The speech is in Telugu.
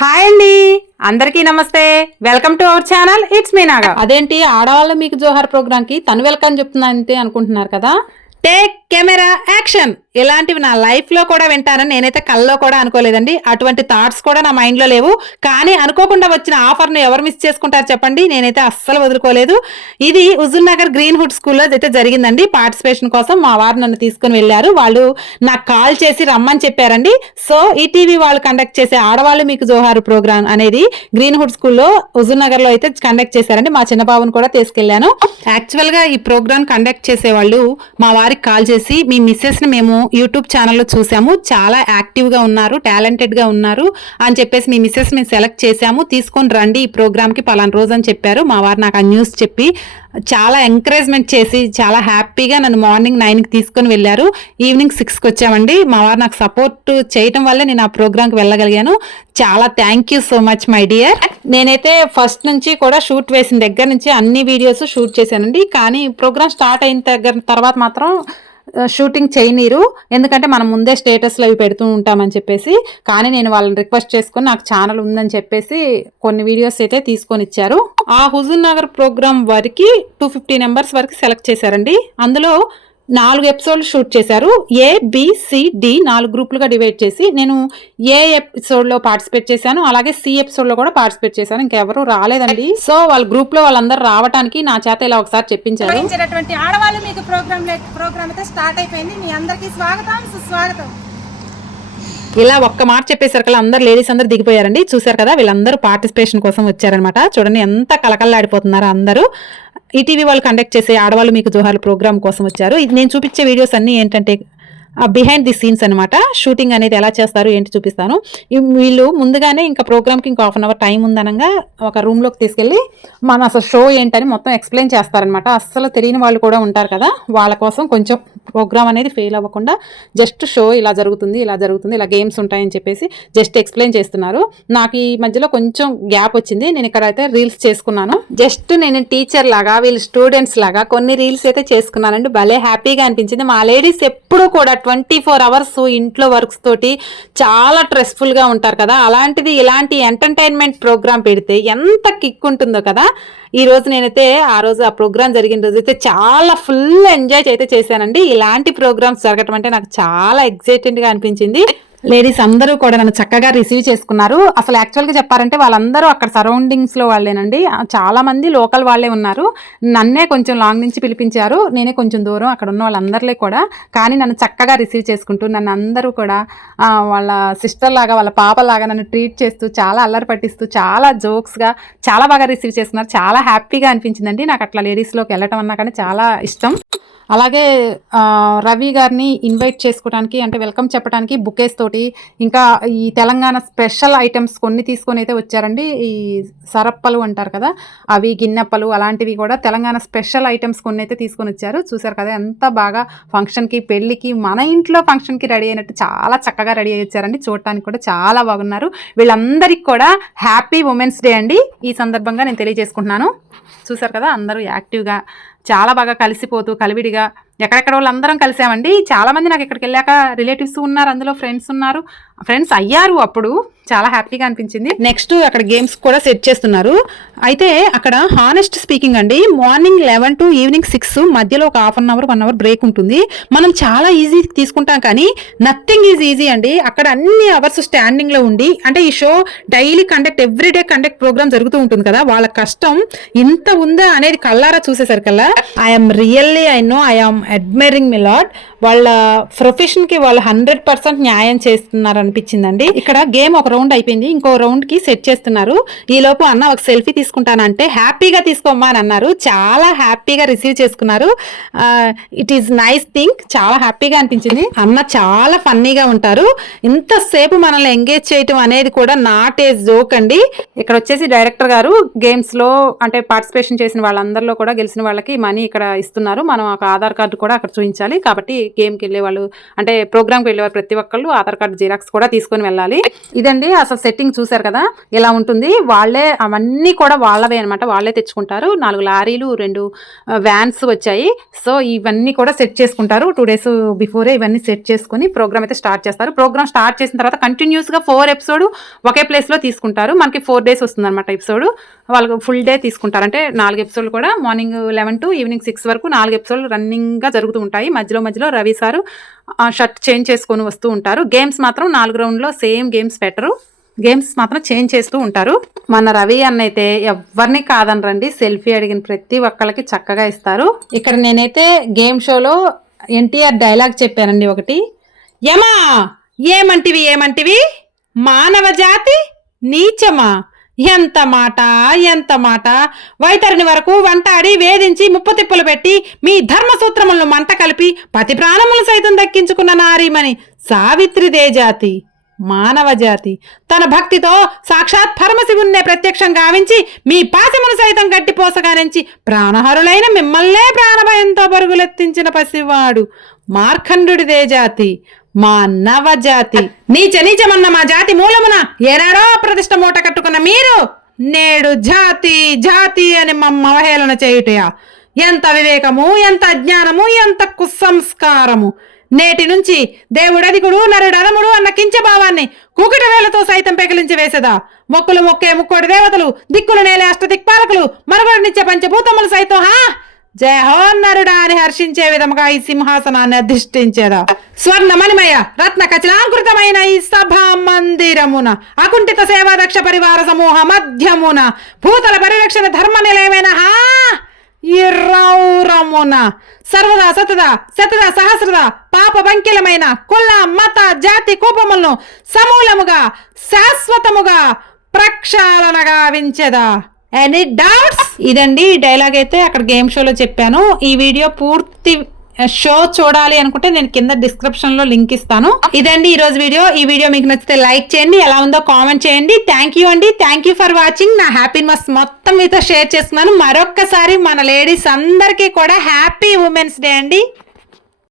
హాయ్ అండి. అందరికీ నమస్తే. Welcome to our channel. It's me Naga అదేంటి ఆడవాళ్ళ మీకు జోహార్ ప్రోగ్రామ్కి తను వెల్కమ్ చెప్తున్నా అంతే అనుకుంటున్నారు కదా? Take camera action. ఇలాంటివి నా లైఫ్లో కూడా వింటానని నేనైతే కళ్ళలో కూడా అనుకోలేదండి. అటువంటి థాట్స్ కూడా నా మైండ్లో లేవు. కానీ అనుకోకుండా వచ్చిన ఆఫర్ను ఎవరు మిస్ చేసుకుంటారు చెప్పండి. నేనైతే అస్సలు వదులుకోలేదు. ఇది హుజూర్ నగర్ గ్రీన్ హుడ్ స్కూల్లో అయితే జరిగిందండి. పార్టిసిపేషన్ కోసం మా వారు నన్ను తీసుకుని వెళ్ళారు. వాళ్ళు నాకు కాల్ చేసి రమ్మని చెప్పారండి. సో ఈటీవీ వాళ్ళు కండక్ట్ చేసే ఆడవాళ్ళు మీకు జోహారు ప్రోగ్రామ్ అనేది గ్రీన్ హుడ్ స్కూల్లో హుజూర్ నగర్లో అయితే కండక్ట్ చేశారండి. మా చిన్న బాబుని కూడా తీసుకెళ్ళాను యాక్చువల్గా ఈ ప్రోగ్రామ్ కండక్ట్ చేసే వాళ్ళు మా గారికి కాల్ చేసి మీ మిస్సెస్ని మేము యూట్యూబ్ ఛానల్లో చూసాము. చాలా యాక్టివ్గా ఉన్నారు టాలెంటెడ్గా ఉన్నారు అని చెప్పేసి మీ మిస్సెస్ మేము సెలెక్ట్ చేశాము తీసుకొని రండి ఈ ప్రోగ్రామ్కి పలానా రోజు అని చెప్పారు. మా వారు నాకు ఆ న్యూస్ చెప్పి చాలా ఎంకరేజ్మెంట్ చేసి చాలా హ్యాపీగా నన్ను మార్నింగ్ నైన్కి తీసుకొని వెళ్ళారు. ఈవినింగ్ సిక్స్కి వచ్చామండి. మా వారు నాకు సపోర్ట్ చేయటం వల్లే నేను ఆ ప్రోగ్రామ్కి వెళ్ళగలిగాను. చాలా thank you so much my dear నేనైతే ఫస్ట్ నుంచి కూడా షూట్ వేసిన దగ్గర నుంచి అన్ని వీడియోస్ షూట్ చేశానండి. కానీ ప్రోగ్రామ్ స్టార్ట్ అయిన దగ్గర తర్వాత మాత్రం షూటింగ్ చేయనీరు. ఎందుకంటే మనం ముందే స్టేటస్లు అవి పెడుతూ ఉంటామని చెప్పేసి. కానీ నేను వాళ్ళని రిక్వెస్ట్ చేసుకుని నాకు ఛానల్ ఉందని చెప్పేసి కొన్ని వీడియోస్ అయితే తీసుకొని ఇచ్చారు ఆ హుజూర్ నగర్ ప్రోగ్రామ్ వరకు టూ ఫిఫ్టీ నెంబర్స్ వరకు సెలెక్ట్ చేశారండి. అందులో నాలుగు ఎపిసోడ్లు షూట్ చేశారు. ఏ డి నాలుగు గ్రూపులుగా డివైడ్ చేసి నేను ఏ ఎపిసోడ్లో పార్టిసిపేట్ చేశాను అలాగే సి ఎపిసోడ్లో కూడా పార్టిసిపేట్ చేశాను. ఇంకెవరు రాలేదండి. సో వాళ్ళ గ్రూప్లో వాళ్ళందరూ రావడానికి నా చేత ఇలా ఒకసారి చెప్పించారు. ఆడవాళ్ళు మీకు ప్రోగ్రామ్ ప్రోగ్రామ్ అయితే స్టార్ట్ అయిపోయింది. మీ అందరికీ స్వాగతం సుస్వాగతం. ఇలా ఒక్క మాట చెప్పేసరికి అందరు లేడీస్ అందరు దిగిపోయారండి. చూశారు కదా వీళ్ళందరూ పార్టిసిపేషన్ కోసం వచ్చారనమాట చూడండి ఎంత కలకల్లాడిపోతున్నారో అందరూ. ఈటీవీ వాళ్ళు కండక్ట్ చేసే ఆడవాళ్ళు మీకు జోహార్లు ప్రోగ్రామ్ కోసం వచ్చారు. ఇది నేను చూపించే వీడియోస్ అన్నీ ఏంటంటే బిహైండ్ ది సీన్స్ అనమాట షూటింగ్ అనేది ఎలా చేస్తారు ఏంటి చూపిస్తాను. వీళ్ళు ముందుగానే ఇంకా ప్రోగ్రామ్కి ఇంకా హాఫ్ అన్ అవర్ టైం ఉందనగా ఒక రూమ్లోకి తీసుకెళ్ళి మన అసలు షో ఏంటని మొత్తం ఎక్స్ప్లెయిన్ చేస్తారనమాట అస్సలు తెలియని వాళ్ళు కూడా ఉంటారు కదా వాళ్ళ కోసం కొంచెం ప్రోగ్రామ్ అనేది ఫెయిల్ అవ్వకుండా జస్ట్ షో ఇలా జరుగుతుంది ఇలా జరుగుతుంది ఇలా గేమ్స్ ఉంటాయని చెప్పేసి జస్ట్ ఎక్స్ప్లెయిన్ చేస్తున్నారు. నాకు ఈ మధ్యలో కొంచెం గ్యాప్ వచ్చింది. నేను ఇక్కడ అయితే రీల్స్ చేసుకున్నాను. జస్ట్ నేను టీచర్ లాగా వీళ్ళు స్టూడెంట్స్ లాగా కొన్ని రీల్స్ అయితే చేసుకున్నానండి. భలే హ్యాపీగా అనిపించింది. మా లేడీస్ ఎప్పుడూ కూడా ట్వంటీ ఫోర్ అవర్స్ ఇంట్లో వర్క్స్ తోటి చాలా స్ట్రెస్ఫుల్గా ఉంటారు కదా. అలాంటిది ఇలాంటి ఎంటర్టైన్మెంట్ ప్రోగ్రామ్ పెడితే ఎంత కిక్ ఉంటుందో కదా. ఈ రోజు నేనైతే ఆ రోజు ఆ ప్రోగ్రామ్ జరిగిన రోజు అయితే చాలా ఫుల్ ఎంజాయ్ అయితే చేశానండి. ఇలాంటి ప్రోగ్రామ్స్ జరగటం అంటే నాకు చాలా ఎగ్జైటెంట్గా అనిపించింది. లేడీస్ అందరూ కూడా నన్ను చక్కగా రిసీవ్ చేసుకున్నారు. అసలు యాక్చువల్గా చెప్పారంటే వాళ్ళందరూ అక్కడ సరౌండింగ్స్లో వాళ్ళేనండి. చాలామంది చాలా మంది లోకల్ వాళ్ళే ఉన్నారు. నన్నే కొంచెం లాంగ్ నుంచి పిలిపించారు. నేనే కొంచెం దూరం అక్కడ ఉన్న వాళ్ళందరిలో కూడా. కానీ నన్ను చక్కగా రిసీవ్ చేసుకుంటూ నన్ను అందరూ కూడా వాళ్ళ సిస్టర్ లాగా వాళ్ళ పాప లాగా నన్ను ట్రీట్ చేస్తూ చాలా అల్లరి పట్టిస్తూ చాలా జోక్స్గా చాలా బాగా రిసీవ్ చేసుకున్నారు. చాలా హ్యాపీగా అనిపించిందండి. నాకు అట్లా లేడీస్లోకి వెళ్ళటం అన్నా కానీ చాలా ఇష్టం. అలాగే రవి గారిని ఇన్వైట్ చేసుకోవడానికి అంటే వెల్కమ్ చెప్పడానికి బుకేస్ తోటి ఇంకా ఈ తెలంగాణ స్పెషల్ ఐటమ్స్ కొన్ని తీసుకొని అయితే వచ్చారండి. ఈ సరప్పలు అంటారు కదా అవి గిన్నెప్పలు అలాంటివి కూడా తెలంగాణ స్పెషల్ ఐటమ్స్ కొన్ని అయితే తీసుకొని వచ్చారు. చూసారు కదా ఎంత బాగా ఫంక్షన్కి పెళ్ళికి మన ఇంట్లో ఫంక్షన్కి రెడీ అయినట్టు చాలా చక్కగా రెడీ అయ్యి వచ్చారండి. చూడటానికి కూడా చాలా బాగున్నారు. వీళ్ళందరికీ కూడా హ్యాపీ ఉమెన్స్ డే అండి. ఈ సందర్భంగా నేను తెలియజేసుకుంటున్నాను. చూసారు కదా అందరూ యాక్టివ్గా చాలా బాగా కలిసిపోతూ కలివిడిగా ఎక్కడెక్కడ వాళ్ళందరం కలిసామండి. చాలా మంది నాకు ఇక్కడికి వెళ్ళాక రిలేటివ్స్ ఉన్నారు అందులో ఫ్రెండ్స్ ఉన్నారు. ఫ్రెండ్స్ అయ్యారు అప్పుడు. చాలా హ్యాపీగా అనిపించింది. నెక్స్ట్ అక్కడ గేమ్స్ కూడా సెట్ చేస్తున్నారు. అయితే అక్కడ హానెస్ట్ స్పీకింగ్ అండి. Morning eleven to evening six మధ్యలో ఒక half an hour one hour break ఉంటుంది. మనం చాలా ఈజీ తీసుకుంటాం కానీ నథింగ్ ఈజ్ ఈజీ అండి. అక్కడ అన్ని అవర్స్ స్టాండింగ్లో ఉండి అంటే ఈ show daily conduct everyday conduct program జరుగుతూ ఉంటుంది కదా. వాళ్ళ కష్టం ఇంత ఉందా అనేది కళ్ళారా చూసేసరికల్లా I'm really I know I'm admiring మీ వాళ్ళ ప్రొఫెషన్కి వాళ్ళు హండ్రెడ్ పర్సెంట్ న్యాయం చేస్తున్నారు అనిపించిందండి ఇక్కడ గేమ్ ఒక రౌండ్ అయిపోయింది. ఇంకో రౌండ్కి సెట్ చేస్తున్నారు. ఈ లోపు అన్న ఒక సెల్ఫీ తీసుకుంటానంటే హ్యాపీగా తీసుకోమ్మా అని అన్నారు. చాలా హ్యాపీగా రిసీవ్ చేసుకున్నారు. ఇట్ ఈస్ నైస్ థింగ్ చాలా హ్యాపీగా అనిపించింది. అన్న చాలా ఫన్నీగా ఉంటారు. ఇంతసేపు మనల్ని ఎంగేజ్ చేయటం అనేది కూడా నాట్ ఏ జోక్ అండి. ఇక్కడ వచ్చేసి డైరెక్టర్ గారు గేమ్స్లో అంటే పార్టిసిపేషన్ చేసిన వాళ్ళందరిలో కూడా గెలిచిన వాళ్ళకి మనీ ఇక్కడ ఇస్తున్నారు. మనం ఒక ఆధార్ కార్డు కూడా అక్కడ చూపించాలి. కాబట్టి గేమ్కి వెళ్ళే వాళ్ళు అంటే ప్రోగ్రామ్కి వెళ్ళే వాళ్ళు ప్రతి ఒక్కళ్ళు ఆధార్ కార్డు జిరాక్స్ కూడా తీసుకొని వెళ్ళాలి. ఇదండి అసలు సెట్టింగ్ చూసారు కదా? ఇలా ఉంటుంది? వాళ్ళే అవన్నీ కూడా వాళ్ళవే అనమాట వాళ్ళే తెచ్చుకుంటారు. నాలుగు లారీలు రెండు వ్యాన్స్ వచ్చాయి. సో ఇవన్నీ కూడా సెట్ చేసుకుంటారు. టూ డేస్ బిఫోరే ఇవన్నీ సెట్ చేసుకుని ప్రోగ్రామ్ అయితే స్టార్ట్ చేస్తారు. ప్రోగ్రామ్ స్టార్ట్ చేసిన తర్వాత కంటిన్యూస్గా ఫోర్ ఎపిసోడ్ ఒకే ప్లేస్లో తీసుకుంటారు. మనకి ఫోర్ డేస్ వస్తుంది అనమాట ఎపిసోడ్ వాళ్ళకి ఫుల్ డే తీసుకుంటారు. అంటే నాలుగు ఎపిసోడ్లు కూడా morning eleven to evening six వరకు నాలుగు ఎపిసోడ్లు రన్నింగ్గా జరుగుతూ ఉంటాయి. మధ్యలో మధ్యలో రవి సారు షర్ట్ చేంజ్ చేసుకొని వస్తూ ఉంటారు. గేమ్స్ మాత్రం నాలుగు రౌండ్లో సేమ్ గేమ్స్ పెట్టరు. గేమ్స్ మాత్రం చేంజ్ చేస్తూ ఉంటారు. మన రవి అన్న అయితే ఎవరిని కాదనరండి. సెల్ఫీ అడిగిన ప్రతి ఒక్కళ్ళకి చక్కగా ఇస్తారు. ఇక్కడ నేనైతే గేమ్ షోలో ఎన్టీఆర్ డైలాగ్ చెప్పానండి ఒకటి. యమా! ఏమంటివి ఏమంటివి? మానవ జాతి నీచమా? ఎంత మాట ఎంత మాట. వైతరిని వరకు వంటాడి వేధించి ముప్పు తిప్పులు పెట్టి మీ ధర్మసూత్రములను మంట కలిపి పతి ప్రాణములు సైతం దక్కించుకున్న నారీమణి సావిత్రిదే జాతి మానవ జాతి. తన భక్తితో సాక్షాత్ పరమశివున్నే ప్రత్యక్షం గావించి మీ పాశమును సైతం గట్టిపోసగానించి ప్రాణహరులైన మిమ్మల్నే ప్రాణభయంతో పరుగులెత్తించిన పసివాడు మార్కండుడిదే జాతి. మా నవజాతి. నీచ నీచమన్న మా జాతి మూలమున ఏనాడో ప్రతిష్ట మూట కట్టుకున్న మీరు నేడు జాతి జాతి అని మమ్మ అవహేళన చేయుటయా? ఎంత వివేకము ఎంత అజ్ఞానము ఎంత కుసంస్కారము? నేటి నుంచి దేవుడదిగుడు నరుడు అన్న కించభావాన్ని కూకిట వేలతో సైతం పెకిలించి వేసేదా? మొక్కులు మొక్కే ముక్కోడి దేవతలు దిక్కులు నేలే అష్టదిక్పాలకులు మరొకటినిచ్చే పంచభూతములు సైతం హా? జయహోన్నరుడా నరుడా అని హర్షించే విధముగా ఈ సింహాసనాన్ని అధిష్ఠించేదా? స్వర్ణమణిమయ రత్న కచలాంకృతమైన ఈ సభా మందిరమున అకుంఠిత సేవా దక్ష పరివార సమూహ మధ్యమున భూతల పరిరక్షణ ధర్మ నిలయమైన హా సర్వదా సతదా శతదా సహస్రదా పాప బంకిలమైన కుల మత జాతి కోపములను సమూలముగా శాశ్వతముగా ప్రక్షాళనగా వించెదా? ఎనీ డౌట్స్ ఇదండి ఈ డైలాగ్ అయితే అక్కడ గేమ్ షోలో చెప్పాను. ఈ వీడియో పూర్తి షో చూడాలి అనుకుంటే నేను కింద డిస్క్రిప్షన్లో లింక్ ఇస్తాను. ఇదండి ఈ రోజు వీడియో ఈ వీడియో మీకు నచ్చితే లైక్ చేయండి. ఎలా ఉందో కామెంట్ చేయండి. థ్యాంక్ యూ అండి. థ్యాంక్ యూ ఫర్ వాచింగ్ నా హ్యాపీనెస్ మొత్తం మీతో షేర్ చేస్తున్నాను మరొక్కసారి మన లేడీస్ అందరికీ కూడా హ్యాపీ ఉమెన్స్ డే అండి.